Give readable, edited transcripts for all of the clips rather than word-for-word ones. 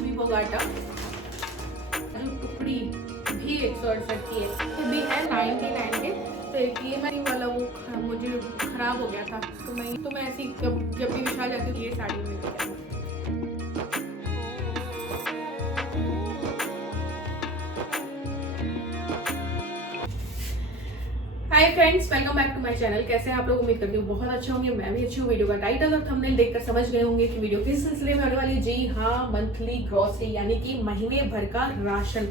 लक्ष्मी भोग आटा, टुकड़ी भी 168 की है, तो भी है 99 के। तो ये मैंने वाला वो मुझे खराब हो गया था, तो मैं ऐसी जब भी विशाल जाती हूँ ये साड़ी में लेके आती हूँ। Hi friends, welcome back to my channel. कैसे हैं आप लोग? उम्मीद करती हूँ बहुत अच्छे होंगे। मैं भी अच्छी हूँ। वीडियो का टाइटल और थंबनेल देखकर समझ गए होंगे कि वीडियो किस सिलसिले में होने वाली है। जी हाँ, मंथली ग्रॉसरी यानी कि महीने भर का राशन।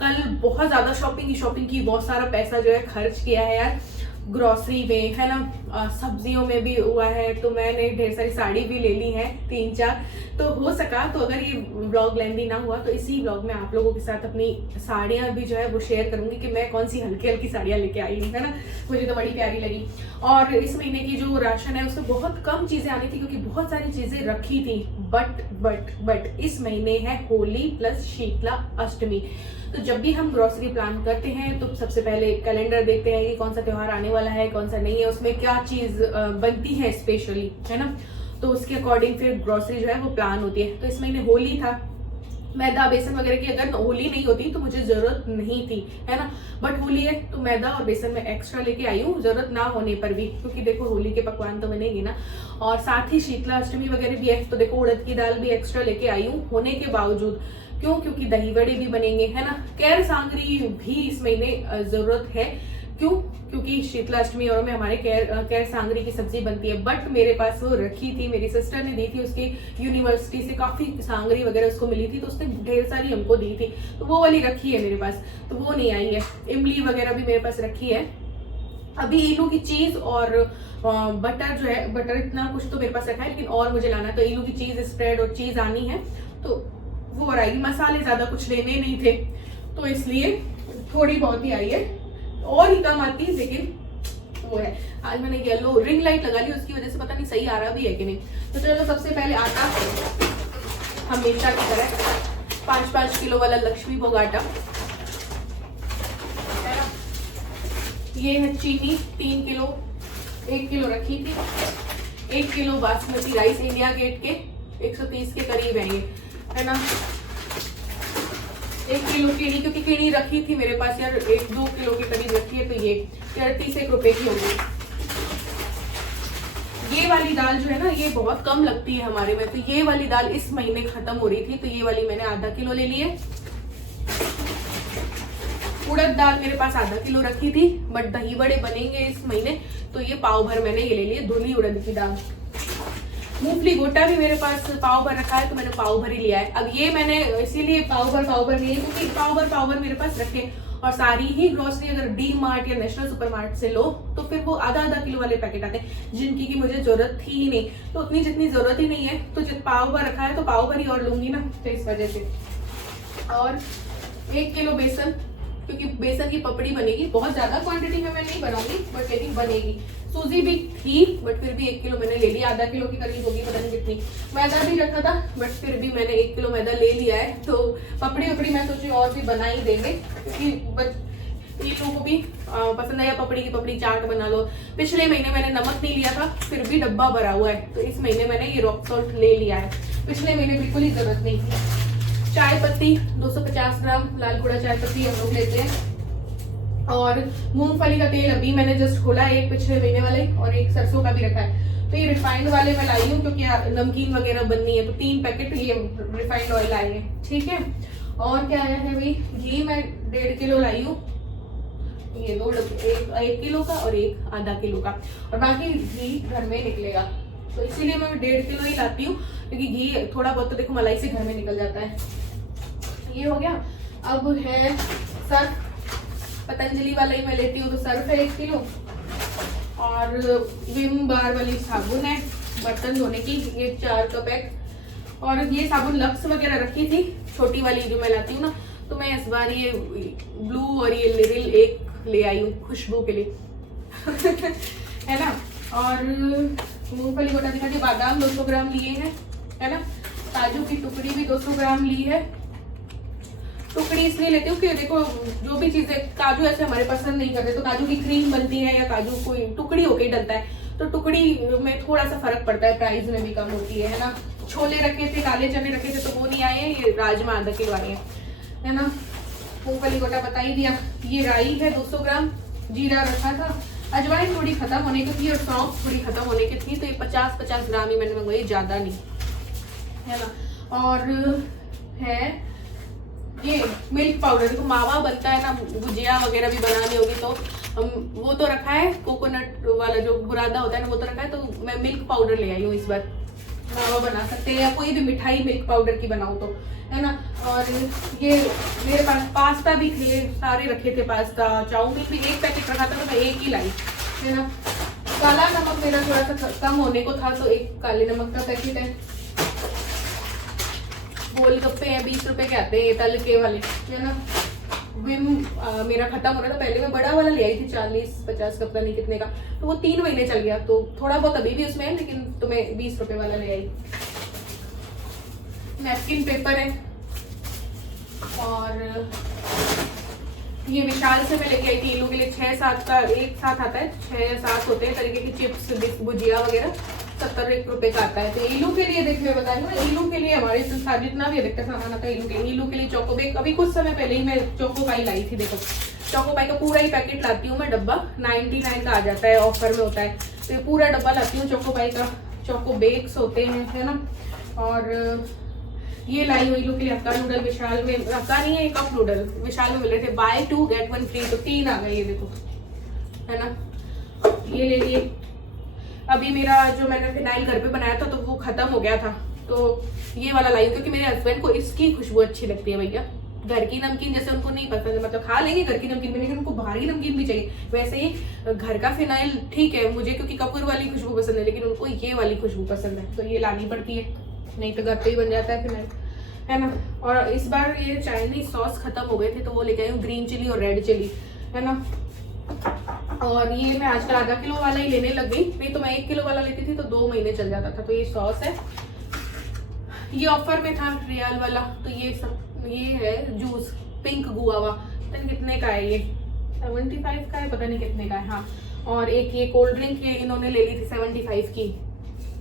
कल बहुत ज्यादा शॉपिंग की, बहुत सारा पैसा जो है खर्च किया है यार ग्रॉसरी में, है ना। सब्जियों में भी हुआ है, तो मैंने ढेर सारी साड़ी भी ले ली है 3-4। तो हो सका तो अगर ये व्लॉग लेंदी ना हुआ तो इसी व्लॉग में आप लोगों के साथ अपनी साड़ियाँ भी जो है वो शेयर करूंगी कि मैं कौन सी हल्की हल्की साड़ियाँ लेके आई हूँ, है ना। मुझे तो बड़ी प्यारी लगी। और इस महीने की जो राशन है उसमें बहुत कम चीजें आनी थी क्योंकि बहुत सारी चीजें रखी थी। बट इस महीने है होली प्लस शीतला अष्टमी। तो जब भी हम ग्रोसरी प्लान करते हैं तो सबसे पहले कैलेंडर देखते हैं कि कौन सा त्योहार आने वाला है, कौन सा नहीं है, उसमें क्या चीज बनती है स्पेशली, है ना। तो उसके अकॉर्डिंग फिर ग्रोसरी जो है वो प्लान होती है। तो इस महीने होली था, मैदा बेसन वगैरह की अगर होली नहीं होती तो मुझे जरूरत नहीं थी, है ना। बट होली है तो मैदा और बेसन में एक्स्ट्रा लेके आई हूँ, जरूरत ना होने पर भी, क्योंकि देखो होली के पकवान तो बनेंगे ना। और साथ ही शीतला अष्टमी वगैरह भी है, तो देखो उड़द की दाल भी एक्स्ट्रा लेके आई हूँ होने के बावजूद। क्यों? क्योंकि दही बड़े भी बनेंगे, है ना। कैर सांगरी भी इस महीने जरूरत है। क्यों? क्योंकि शीतलाष्टमी और में हमारे कैर सांगरी की सब्जी बनती है। बट मेरे पास वो रखी थी, मेरी सिस्टर ने दी थी, उसकी यूनिवर्सिटी से काफी सांगरी वगैरह उसको मिली थी, तो उसने ढेर सारी हमको दी थी, तो वो वाली रखी है मेरे पास, तो वो नहीं आई है। इमली वगैरह भी मेरे पास रखी है। अभी इनू की चीज और बटर जो है, बटर इतना कुछ तो मेरे पास रखा है, लेकिन और मुझे लाना है। तो इनू की चीज स्प्रेड और चीज आनी है, तो वो और आएगी। मसाले ज्यादा कुछ लेने नहीं थे, तो इसलिए थोड़ी बहुत ही आई है, और ही कम आती है, लेकिन वो है। आज मैंने येलो रिंग लाइट लगा ली, उसकी वजह से पता नहीं सही आ रहा भी है कि नहीं। तो चलो सबसे पहले आटा, हमेशा की तरह 5-5 किलो वाला लक्ष्मी भोग आटा, है ना। ये है चीनी 3 किलो, 1 किलो रखी थी। 1 kilo basmati rice India Gate के 130 के करीब है ये, है ना। 1 किलो कीड़ी, क्योंकि कीड़ी रखी थी मेरे पास यार 1-2 किलो के करीब रखी है, तो ये 38 रुपए की होगी। ये वाली दाल जो है ना ये बहुत कम लगती है हमारे में, तो ये वाली दाल इस महीने खत्म हो रही थी, तो ये वाली मैंने आधा किलो ले ली है। उड़द दाल मेरे पास आधा किलो रखी थी, बट दही बड़े बनेंगे इस महीने, तो ये पाव भर मैंने ये ले लिए धुली उड़द की दाल। मूंगफली गोटा भी मेरे पास पाव भर रखा है, तो मैंने पाव भर ही लिया है। अब ये मैंने इसीलिए पाव भर लिए क्योंकि पाव भर मेरे पास रखे। और सारी ही ग्रोसरी अगर डी मार्ट या नेशनल सुपरमार्ट से लो तो फिर वो आधा किलो वाले पैकेट आते हैं, जिनकी की मुझे जरूरत थी ही नहीं। तो उतनी जितनी जरूरत ही नहीं है, तो जब पाव भर रखा है तो पाव भर ही और लूंगी ना, तो इस वजह से। और 1 किलो बेसन, क्योंकि बेसन की पपड़ी बनेगी। बहुत ज्यादा क्वांटिटी में मैं नहीं बनाऊंगी, बट लेकिन बनेगी। सूजी भी थी, बट फिर भी 1 किलो मैंने ले लिया, आधा किलो की करीब होगी, पता नहीं कितनी। मैदा भी रखा था, बट फिर भी मैंने 1 किलो मैदा ले लिया है। तो पपड़ी मैं सोची और भी बना ही देंगे, क्योंकि ये लोगों को भी पसंद है। या पपड़ी की पपड़ी चाट बना लो। पिछले महीने मैंने नमक नहीं लिया था, फिर भी डब्बा भरा हुआ है, तो इस महीने मैंने ये रॉक सॉल्ट ले लिया है। पिछले महीने बिल्कुल ही जरूरत नहीं थी। चाय पत्ती 250 ग्राम लाल गुड़ा चाय पत्ती हम लोग लेते हैं। और मूंगफली का तेल अभी मैंने जस्ट खोला, एक पिछले महीने वाले और एक सरसों का भी रखा है। तो ये रिफाइंड वाले मैं लाई हूँ क्योंकि नमकीन वगैरह बननी है, तो 3 पैकेट ये रिफाइंड ऑयल आए हैं, ठीक है। और क्या आया है भाई, घी मैं 1.5 किलो लाई हूँ, ये 2 1 किलो का और एक आधा किलो का, और बाकी घी घर में निकलेगा, तो इसीलिए मैं 1.5 किलो ही लाती हूँ, क्योंकि घी थोड़ा बहुत तो देखो मलाई से घर में निकल जाता है। ये हो गया। अब है सर्फ, पतंजलि वाला ही मैं लेती हूँ, तो सर्फ है 1 किलो। और विम बार वाली साबुन है बर्तन धोने की, ये 4 का पैक। और ये साबुन लक्स वगैरह रखी थी, छोटी वाली जो मैं लाती हूँ ना, तो मैं इस बार ये ब्लू और ये लिरिल एक ले आई हूँ खुशबू के लिए है ना। और मूंगफली गोटा दिखा दी, बादाम 200 ग्राम लिए हैं, है ना। काजू की टुकड़ी भी 200 ग्राम ली है। टुकड़ी इसलिए लेती हूँ कि देखो जो भी चीजें, काजू ऐसे हमारे पसंद नहीं करते, तो काजू की क्रीम बनती है या काजू कोई टुकड़ी होके डलता है, तो टुकड़ी में थोड़ा सा फर्क पड़ता है, प्राइस में भी कम होती है ना। छोले रखे थे, काले चने रखे थे तो वो नहीं आए हैं। ये राजमा आधा किलो आए हैं, है ना। मूंगफली गोटा बता ही दिया। ये राई है 200 ग्राम, जीरा रखा था, अजवाइन थोड़ी खत्म होने की थी और सौंफ थोड़ी खत्म होने की थी, तो ये 50-50 ग्राम ही मैंने मंगवाई, ज्यादा नहीं, है ना। और है ये मिल्क पाउडर, देखो मावा बनता है ना, गुजिया वगैरह भी बनानी होगी तो वो तो रखा है, कोकोनट वाला जो बुरादा होता है ना वो तो रखा है, तो मैं मिल्क पाउडर ले आई हूँ इस बार। मावा बना सकते हैं या कोई भी मिठाई मिल्क पाउडर की बनाओ तो, है ना। और ये मेरे पास पास्ता भी थे, सारे रखे थे, पास्ता चाउमीन भी एक पैकेट रखा था तो मैं एक ही लाई, है ना। काला नमक मेरा थोड़ा सा कम होने को था तो एक काले नमक का पैकेट है। गोलगप्पे हैं 20 रुपए के आते हैं तल के वाले, है ना। विम मेरा खत्म हो रहा था, पहले मैं बड़ा वाला ले आई थी 40-50 का पता नहीं कितने का, तो वो 3 महीने चल गया, तो थोड़ा बहुत अभी भी उसमें है, लेकिन तो मैं 20 रुपए वाला ले आई। नैपकिन पेपर है और ये विशाल से मैं लेके आई थी इन लोगों के लिए 6-7 का एक साथ आता है, 6-7 होते हैं तरीके की चिप्स भुजिया वगैरह, 70 रुपए का आता है। तो इलू के लिए देखिए मैं बता रही हूँ, इलू के लिए हमारे जितना भी अधिकतर सामान आता है इलू के लिए चोकोबेक, अभी कुछ समय पहले ही मैं चोकोपाई लाई थी। देखो चोकोपाई का पूरा ही पैकेट लाती हूँ मैं, डब्बा 99 का आ जाता है, ऑफर में होता है, तो ये पूरा डब्बा लाती हूँ चोकोपाई का। चोकोबेक्स होते हैं, है ना। और ये लाई हुई इलू के लिए हक्का नूडल, विशाल में हक्का नहीं है, कप नूडल विशाल में मिल रहे थे, बाय 2 गेट 1 फ्री, तो 3 आ गए, ये देखो, है ना। ये ले लिए। अभी मेरा जो मैंने फिनाइल घर पे बनाया था तो वो खत्म हो गया था, तो ये वाला लाई हूँ क्योंकि मेरे हस्बैंड को इसकी खुशबू अच्छी लगती है भैया। घर की नमकीन जैसे उनको नहीं पसंद है, मतलब खा लेंगे घर की नमकीन भी, लेकिन उनको बाहरी नमकीन भी चाहिए। वैसे ही घर का फिनाइल ठीक है, मुझे क्योंकि कपूर वाली खुशबू पसंद है, लेकिन उनको ये वाली खुशबू पसंद है, तो ये लानी पड़ती है, नहीं तो घर पे ही बन जाता है फिनाइल, है ना। और इस बार ये चाइनीज सॉस खत्म हो गए थे तो वो लेके आई हूँ, ग्रीन चिली और रेड चिली, है ना। और ये मैं आजकल आधा किलो वाला ही लेने लग गई, नहीं तो मैं 1 किलो वाला लेती थी तो 2 महीने चल जाता था। तो ये सॉस है, ये ऑफर में था रियल वाला, तो ये सब ये है जूस पिंक गुआवा, पता नहीं कितने का है, ये 75 का है, पता नहीं कितने का है, हाँ। और एक ये कोल्ड ड्रिंक ये इन्होंने ले ली थी 75 की,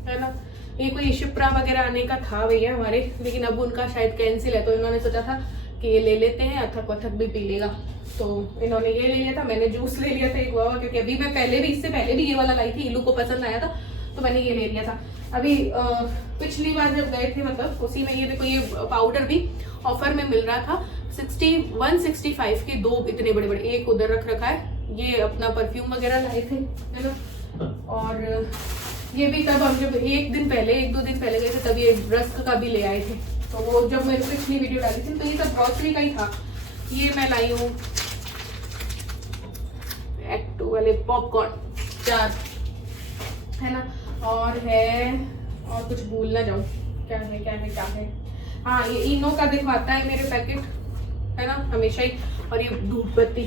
है ना। ये कोई शिप्रा वगैरह आने का था भैया हमारे, लेकिन अब उनका शायद कैंसिल है, तो इन्होंने सोचा था कि ये ले लेते हैं, अथक वथक भी पी लेगा, तो इन्होंने ये ले लिया था। मैंने जूस ले लिया था एक गुआवा, क्योंकि अभी मैं पहले भी इससे पहले भी ये वाला लाई थी, इलू को पसंद आया था तो मैंने ये ले लिया था। अभी पिछली बार जब गए थे मतलब उसी में, ये देखो ये पाउडर भी ऑफर में मिल रहा था 165 के 2 इतने बड़े बड़े, एक उधर रख रखा है। ये अपना परफ्यूम वगैरह लाए थे, है ना। और ये भी तब हम जब 1-2 दिन पहले गए थे तब ये रस्क का भी ले आए थे, तो वो जब मैंने पिछली वीडियो डाली थी तो ये सब ग्रॉसरी का ही था। ये मैं लाई हूँ एक्ट 2 वाले पॉपकॉर्न 4, है ना। और है, और कुछ भूल ना जाऊँ, क्या है, हाँ ये इनो का दिखवाता है मेरे पैकेट, है ना, हमेशा ही। और ये धूप बत्ती,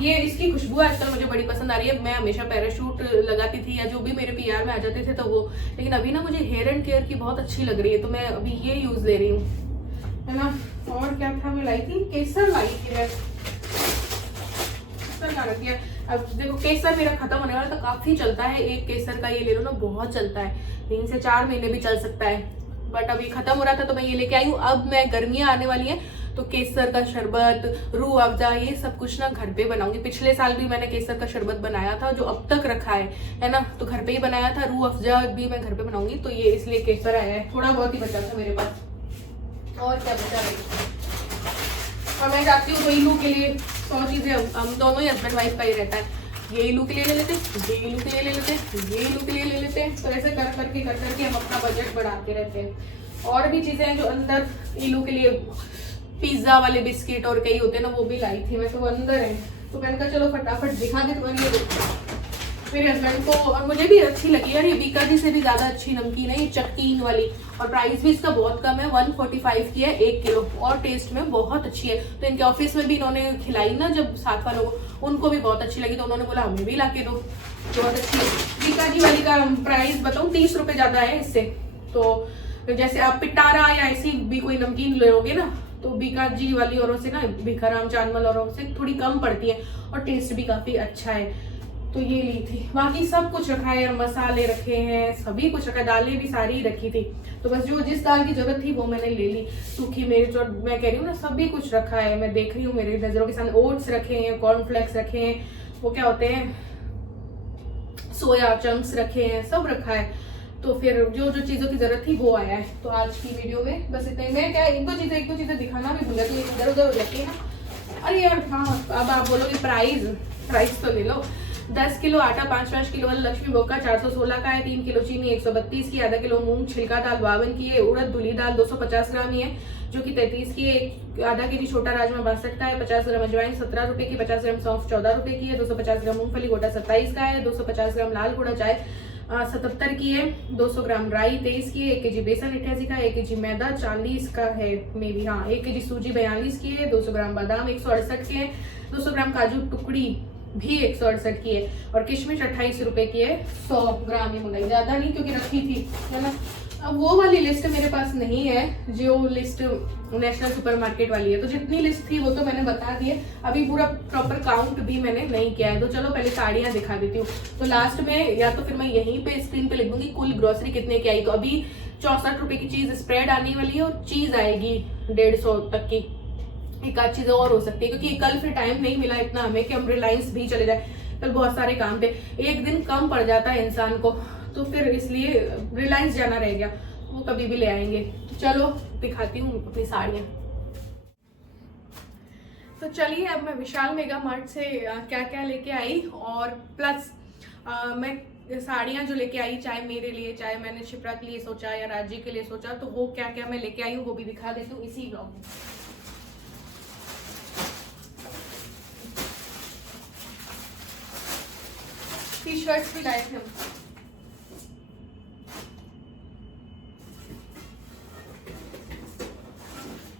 ये इसकी खुशबू आजकल मुझे बड़ी पसंद आ रही है। मैं हमेशा पैराशूट लगाती थी या जो भी मेरे पीआर में आ जाते थे तो वो, लेकिन अभी ना मुझे हेयर एंड केयर की बहुत अच्छी लग रही है, तो मैं अभी ये यूज ले रही हूँ, है ना। और क्या था मैं लाई थी, केसर लाई थी मैं, केसर ला रखी है। अब देखो केसर मेरा खत्म होने वाला, तो काफी चलता है, एक केसर का ये ले लो ना, बहुत चलता है, 3 से 4 महीने भी चल सकता है। बट अभी खत्म हो रहा था तो मैं ये लेके आई हूँ। अब मैं गर्मियाँ आने वाली है तो केसर का शरबत, रूह अफ़ज़ा, ये सब कुछ ना घर पे बनाऊंगी। पिछले साल भी मैंने केसर का शरबत बनाया था जो अब तक रखा है ना, तो घर पे ही बनाया था। रूह अफ़ज़ा भी मैं घर पे बनाऊंगी, तो ये इसलिए केसर आया है, थोड़ा बहुत ही बचा था मेरे पास। और क्या बचा है, और मैं चाहती हूँ तो इलू के लिए 100 चीजें, हम दोनों ही हस्बैंड वाइफ का ही रहता है, ये इलू के लिए ले लेते, ये इलू के लिए ले लेते, ये इलू के लिए ले लेते हैं, तो ऐसे कर करके हम अपना बजट बढ़ाते रहते हैं। और भी चीजें हैं जो अंदर इलू के लिए, पिज्जा वाले बिस्किट और कई होते हैं ना, वो भी लाई थी मैं, तो वो अंदर है, तो मैंने कहा चलो फटाफट दिखा दे तुम्हारे मेरे हस्बैंड को। और मुझे भी अच्छी लगी यार, ये बीकाजी से भी ज्यादा अच्छी नमकीन है ये चक्कीन वाली, और प्राइस भी इसका बहुत कम है, 145 की है 1 किलो, और टेस्ट में बहुत अच्छी है। तो इनके ऑफिस में भी इन्होंने खिलाई ना जब साथ वालों को, उनको भी बहुत अच्छी लगी, तो उन्होंने बोला हमें भी ला के दो, बहुत अच्छी है। बीकाजी वाली का प्राइस बताऊँ 30 रुपए ज्यादा है इससे। तो जैसे आप पिटारा या ऐसी भी कोई नमकीन लोगे ना, तो बीकाजी वाली औरों से ना, भिखाराम चानमल औरों से थोड़ी कम पड़ती है, और टेस्ट भी काफी अच्छा है। तो ये ली थी। बाकी सब कुछ रखा है, मसाले रखे हैं, सभी कुछ रखा है, दालें भी सारी रखी थी। तो बस जो जिस दाल की जरूरत थी वो मैंने ले ली। सूखी मिर्च और मैं कह रही हूँ ना सभी कुछ रखा है। मैं देख रही हूँ मेरी नजरों के सामने ओट्स रखे हैं, कॉर्नफ्लेक्स रखे हैं, वो क्या होते हैं सोया चंक्स रखे हैं, सब रखा है। तो फिर जो जो चीजों की जरूरत थी वो आया है। तो आज की वीडियो में बस इतना ही। मैं क्या एक दो चीजें दिखाना भी भूल गई, तो इधर उधर हो जाती है ना। अरे यार हाँ, अब आप बोलोगे प्राइस तो ले लो। 10 किलो आटा 5 किलो वाला लक्ष्मी भोग का 416 का है। 3 किलो चीनी 132 की, आधा किलो मूंग छिलका दाल 52 की है, उड़द धुली दाल 250 ग्राम ही है जो कि 33 की है। आधा केजी छोटा राजमा 62 का है। 50 ग्राम अजवाइन 17 रुपए की। 50 ग्राम सौंफ 14 रुपए की है। 250 ग्राम मूंगफली गोटा 27 का है। 250 ग्राम लाल गुड़ा चाय 77 की है। 200 ग्राम राई 23 की है। 1 केजी बेसन 88 का है। 1 केजी मैदा 40 का है मे बी, हाँ। 1 केजी सूजी 42 की है। 200 ग्राम बादाम 168 के हैं। 200 ग्राम काजू टुकड़ी भी 168 की है। और किशमिश 28 रुपए की है। 100 ग्राम ही मंगाई, ज्यादा नहीं क्योंकि रखी थी, है ना। अब वो वाली लिस्ट मेरे पास नहीं है जो लिस्ट नेशनल सुपरमार्केट वाली है। तो जितनी लिस्ट थी वो तो मैंने बता दी है। अभी पूरा प्रॉपर काउंट भी मैंने नहीं किया है। तो चलो पहले साड़ियाँ दिखा देती हूँ। तो लास्ट में या तो फिर मैं यहीं पे स्क्रीन पे लिख दूंगी कुल ग्रोसरी कितने की आई। तो अभी 64 रुपए की चीज स्प्रेड आने वाली है और चीज आएगी 150 तक की। एक आध चीज और हो सकती है क्योंकि कल फिर टाइम नहीं मिला इतना हमें कि हम रिलायंस भी चले जाए। कल बहुत सारे काम थे, एक दिन कम पड़ जाता है इंसान को, तो फिर इसलिए रिलायंस जाना रह गया। वो कभी भी ले आएंगे। तो चलो दिखाती हूँ अपनी साड़ियाँ। तो चलिए अब मैं विशाल मेगा मार्ट से क्या क्या लेके आई और प्लस मैं साड़ियाँ जो लेके आई, चाहे मेरे लिए चाहे मैंने शिप्रा के लिए सोचा या राजी के लिए सोचा, तो वो क्या क्या मैं लेके आई हूँ वो भी दिखा देती हूँ इसी ब्लॉग में। टी शर्ट्स भी लाए थे हम।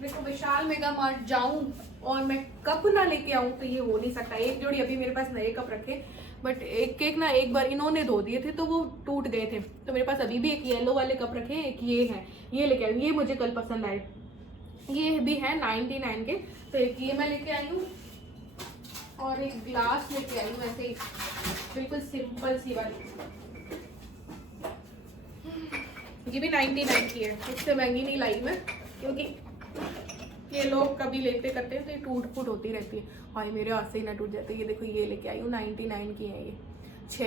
देखो विशाल मेगा मार्ट जाऊं और मैं कप ना लेके आऊं तो ये हो नहीं सकता। एक जोड़ी अभी मेरे पास नए कप रखे, बट एक ना एक बार इन्होंने धो दिए थे तो वो टूट गए थे। तो मेरे पास अभी भी एक येलो वाले कप रखे, एक ये है, ये लेके आई। ये मुझे कल पसंद आए, ये भी है 99 के। तो एक ये मैं लेके आई हूँ और एक ग्लास लेके आई हूँ ऐसे ही बिल्कुल सिंपल सी वाली। ये भी 99 की है, इससे महंगी नहीं लाई मैं क्योंकि ये लोग कभी लेते करते हैं तो ये टूट फूट होती रहती है। हाय मेरे हाथ से ही ना टूट जाते। ये देखो ये लेके आई हूँ 99 की है ये 6।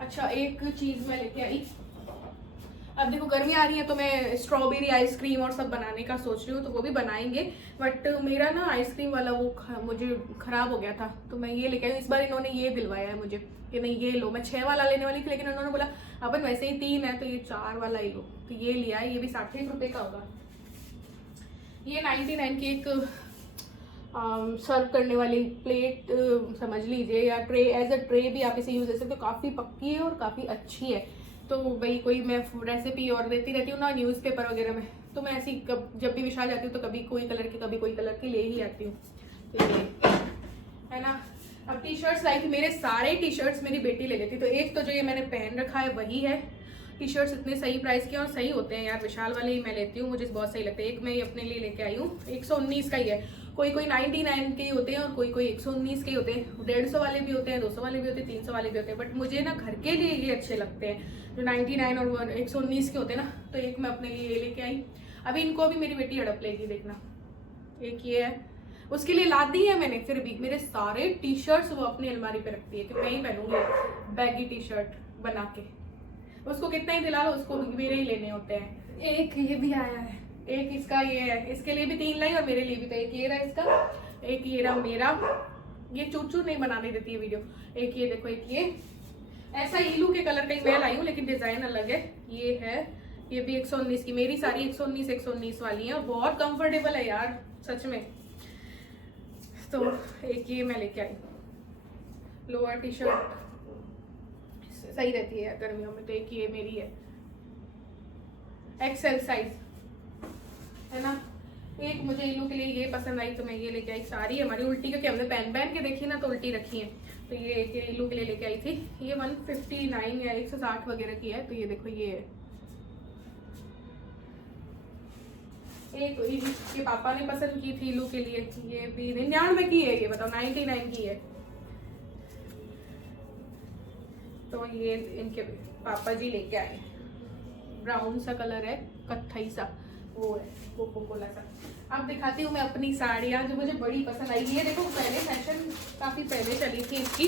अच्छा एक चीज मैं लेके आई। अब देखो गर्मी आ रही है तो मैं स्ट्रॉबेरी आइसक्रीम और सब बनाने का सोच रही हूँ, तो वो भी बनाएंगे। बट मेरा ना आइसक्रीम वाला वो मुझे खराब हो गया था, तो मैं ये लेके आई। इस बार इन्होंने ये दिलवाया है मुझे कि नहीं ये लो। मैं 6 वाला लेने वाली थी लेकिन उन्होंने बोला अपन वैसे ही 3 है तो ये 4 वाला ही लो, तो ये लिया है। ये भी 60 रुपए का होगा। ये 99 की एक सर्व करने वाली प्लेट समझ लीजिए, या ट्रे, एज अ ट्रे भी आप इसे यूज कर सकते हो। काफ़ी पक्की है और काफ़ी अच्छी है। तो भाई कोई मैं रेसिपी और देती रहती हूँ ना न्यूज़पेपर वगैरह में, तो मैं ऐसी जब भी विशाल जाती हूँ तो कभी कोई कलर की कभी कोई कलर की ले ही आती हूँ। तो ये है ना। अब टी शर्ट्स लाई थी, मेरे सारे टी शर्ट्स मेरी बेटी ले लेती। तो एक तो जो ये मैंने पहन रखा है वही है। टी शर्ट्स इतने सही प्राइस के और सही होते हैं यार, विशाल वाले ही मैं लेती हूँ, मुझे बहुत सही लगते हैं। एक मैं ये अपने लिए लेके आई हूँ, 119 का ही है। कोई 99 के ही होते हैं और कोई 119 के ही होते हैं। 150 वाले भी होते हैं, 200 वाले भी होते हैं, 300 वाले भी होते हैं। बट मुझे ना घर के लिए ये अच्छे लगते हैं जो 99 और 119 के होते हैं ना। तो एक मैं अपने लिए ये लेके आई। अभी इनको भी मेरी बेटी हड़प लेगी, देखना। एक ये है, उसके लिए ला दी है मैंने। फिर भी मेरे सारे टी शर्ट्स वो अपनी अलमारी पे रखती है कि मैं ही पहनूंगी बैगी टी शर्ट बना के। उसको कितना ही दिला लो, उसको मेरे ही लेने होते हैं। एक ये भी आया है, एक इसका ये है, इसके लिए भी 3 लाई और मेरे लिए भी। तो एक ये रहा इसका, एक ये रहा मेरा। ये चूचू नहीं बनाने देती है वीडियो। एक ये देखो, एक ये ऐसा इलू के कलर का ही मैं लाई हूँ लेकिन डिजाइन अलग है। ये है, ये भी 119 की। मेरी सारी 119 वाली है और बहुत कंफर्टेबल है यार सच में। तो एक ये मैं लेके आई, लोअर टी शर्ट सही रहती है यार गर्मियों में। तो एक ये मेरी है एक्सेल साइज, है ना। एक मुझे इलू के लिए ये पसंद आई तो मैं ये लेके आई। सारी हमारी उल्टी, क्योंकि हमने पहन के देखी ना तो उल्टी रखी है। तो ये एक इलू के लिए लेके आई थी। ये 159 या 160 वगैरह की है। तो ये देखो ये है, एक ये पापा ने पसंद की थी इलू के लिए, ये भी 99 की है, ये बताओ 99 की है। तो ये इनके पापा जी लेके आए, ब्राउन सा कलर है, कत्थई सा वो है, कोको कोला सा। अब दिखाती हूँ मैं अपनी साड़ियाँ जो मुझे बड़ी पसंद आई। ये देखो पहले फैशन काफ़ी पहले चली थी इसकी,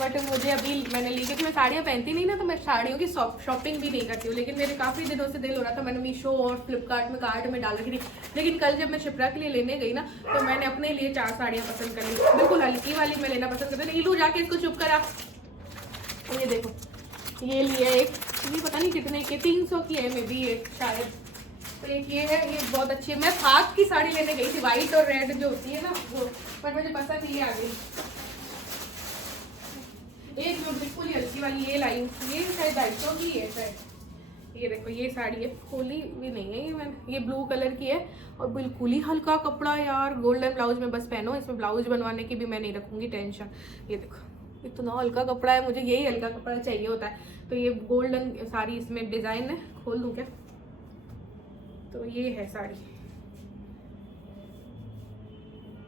बट मुझे अभी मैंने ली क्योंकि मैं साड़ियाँ पहनती नहीं ना, तो मैं साड़ियों की शॉपिंग भी नहीं करती हूँ। लेकिन मेरे काफ़ी दिनों से दिल हो रहा था, मैंने मीशो और फ्लिपकार्ट में कार्ट में डाल रखी थी। लेकिन कल जब मैं शिप्रा के लिए लेने गई ना, तो मैंने अपने लिए 4 साड़ियाँ पसंद कर ली, बिल्कुल हल्की वाली मैं लेना पसंद करती हूँ। नीलू जाके इसको चुप करा। ये देखो ये लिया एक, ये पता नहीं कितने के, 300 की है मे बी ये शायद। तो एक ये है, ये बहुत अच्छी है। मैं फाक की साड़ी लेने गई थी, वाइट और रेड जो होती है ना वो, पर मुझे पसंद ये आ गई। एक जो बिल्कुल हल्की वाली ये लाई हूँ, ये शायद 250 की है शायद। ये देखो ये साड़ी है, खोली भी नहीं है ये मैंने, ये ब्लू कलर की है और बिल्कुल ही हल्का कपड़ा यार। गोल्डन ब्लाउज में बस पहनो, इसमें ब्लाउज बनवाने की भी मैं नहीं रखूंगी टेंशन। ये देखो इतना हल्का कपड़ा है, मुझे यही हल्का कपड़ा चाहिए होता है। तो ये गोल्डन साड़ी इसमें डिजाइन है, खोल दूं क्या? तो ये है साड़ी,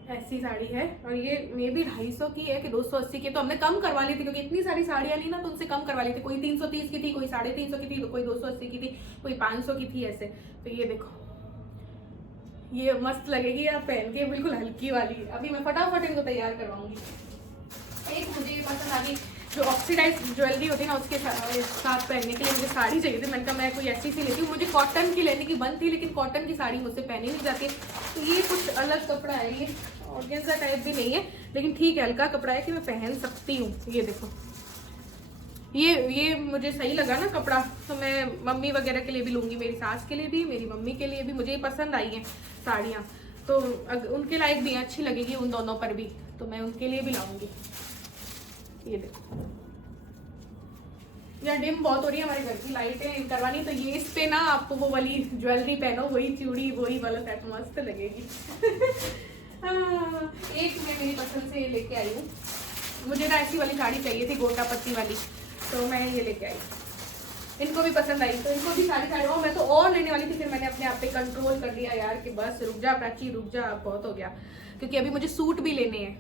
ऐसी साड़ी है और ये मे बी 250 की है कि 280 की। तो हमने कम करवा ली थी क्योंकि इतनी सारी साड़ियाँ ली ना, तो उनसे कम करवा ली थी। कोई 330 की थी, कोई 350 की थी, तो कोई 280 की थी, कोई 500 की थी ऐसे। तो ये देखो ये मस्त लगेगी आप पहन के, बिल्कुल हल्की वाली। अभी मैं फटाफट इनको तैयार करवाऊंगी। एक मुझे ये पसंद आ गई जो ऑक्सीडाइज ज्वेलरी होती है ना, उसके साथ पहनने के लिए मुझे साड़ी चाहिए थी। मैंने कहा मैं कोई ऐसी सी लेती हूँ। मुझे कॉटन की लेने की बंद थी, लेकिन कॉटन की साड़ी मुझसे पहनी नहीं जाती। तो ये कुछ अलग कपड़ा है, ये ऑर्गेन्जा टाइप भी नहीं है, लेकिन ठीक है हल्का कपड़ा है कि मैं पहन सकती हूँ। ये देखो ये मुझे सही लगा ना कपड़ा, तो मैं मम्मी वगैरह के लिए भी लूँगी, मेरी सास के लिए भी, मेरी मम्मी के लिए भी। मुझे पसंद आई हैं साड़ियाँ, तो उनके लायक भी अच्छी लगेगी उन दोनों पर भी, तो मैं उनके लिए भी लाऊंगी। ये देखो यार डिम बहुत हो रही है हमारे घर की लाइटें करवानी, तो ये इस पे ना आपको वो वाली ज्वेलरी पहनो, वही चूड़ी वही वाला सेट मस्त लगेगी। एक मैं मेरी पसंद से लेके आई हूँ, मुझे ना ऐसी वाली साड़ी चाहिए थी गोटा पत्ती वाली, तो मैं ये लेके आई। इनको भी पसंद आई, तो इनको भी सारी साड़ी, मैं तो और लेने वाली थी, फिर मैंने अपने आप पे कंट्रोल कर लिया यार कि बस रुक जा प्राची रुक जा, अब बहुत हो गया, क्योंकि अभी मुझे सूट भी लेने हैं।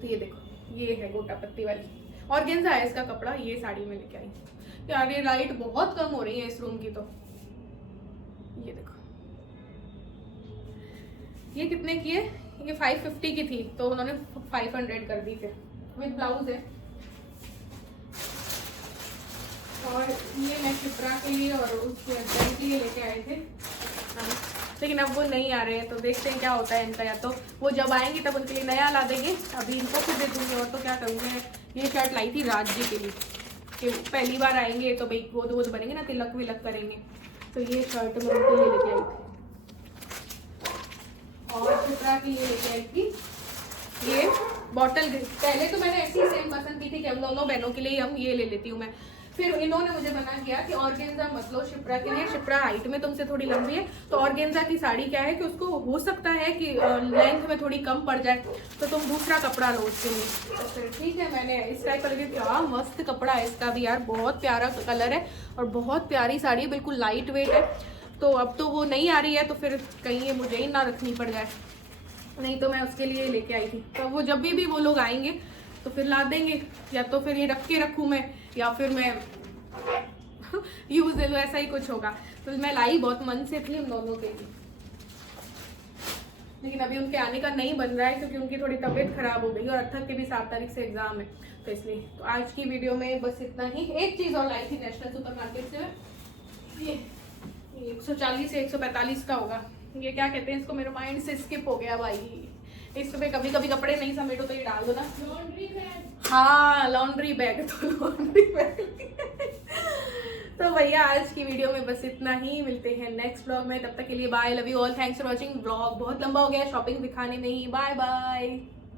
तो ये देखो ये है गोटा पत्ती वाली, ऑर्गेन्जा है इसका कपड़ा। ये साड़ी में लेके आई यार। ये लाइट बहुत कम हो रही है इस रूम की, तो ये देखो ये कितने की है? ये 550 की थी, तो उन्होंने 500 कर दी, फिर विद ब्लाउज है। और ये मैं शिप्रा के लिए और उसके हस्बैंड के लिए लेके आए थे, लेकिन अब वो नहीं आ रहे हैं, तो देखते हैं क्या होता है इनका। या तो वो जब आएंगे तब उनके लिए नया ला देंगे, अभी इनको फिर दे दूंगी। और तो क्या करूँगी, ये शर्ट लाई थी राज जी के लिए कि पहली बार आएंगे तो भाई वो तो बनेंगे ना, तिलक विलक करेंगे, तो ये शर्ट मैं उनके लिए लेके आई थी। और शिप्रा के लिए लेके आई थी ये बॉटल ग्रीन। पहले तो मैंने ऐसी सेम पसंद की थी कि हम दोनों बहनों के लिए हम ये ले लेती हूँ मैं, फिर इन्होंने मुझे मना किया कि ऑर्गेन्जा मत लो शिप्रा के लिए, शिप्रा हाइट में तुमसे थोड़ी लंबी है, तो ऑर्गेन्जा की साड़ी क्या है कि उसको हो सकता है कि लेंथ में थोड़ी कम पड़ जाए, तो तुम दूसरा कपड़ा लो उसके लिए। तो फिर ठीक है मैंने इस टाइप का लेके, क्या मस्त कपड़ा है इसका भी यार, बहुत प्यारा कलर है और बहुत प्यारी साड़ी है, बिल्कुल लाइट वेट है। तो अब तो वो नहीं आ रही है, तो फिर कहीं ये मुझे ही ना रखनी पड़ जाए, नहीं तो मैं उसके लिए लेके आई थी। तो वो जब भी वो लोग आएंगे तो फिर ला देंगे, या तो फिर ये रख के रखूँ मैं, या फिर मैं यूज ले लूँ, ऐसा ही कुछ होगा। तो मैं लाई बहुत मन से थी उन दोनों के लिए, लेकिन अभी उनके आने का नहीं बन रहा है क्योंकि उनकी थोड़ी तबीयत खराब हो गई और अर्थक के भी 7 तारीख से एग्जाम है, तो इसलिए। तो आज की वीडियो में बस इतना ही। एक चीज़ और लाई थी नेशनल सुपरमार्केट से, ये 140 से 145 का होगा, ये क्या कहते हैं इसको, मेरे माइंड से स्किप हो गया भाई। इसमें कभी कभी कपड़े नहीं समेटो तो ये डाल दो ना, लॉन्ड्री बैग। हाँ लॉन्ड्री बैग, तो लॉन्ड्री बैग। तो भैया आज की वीडियो में बस इतना ही, मिलते हैं नेक्स्ट ब्लॉग में, तब तक के लिए bye, love you all, thanks for watching. Blog बहुत लंबा हो गया शॉपिंग दिखाने में ही, बाय बाय।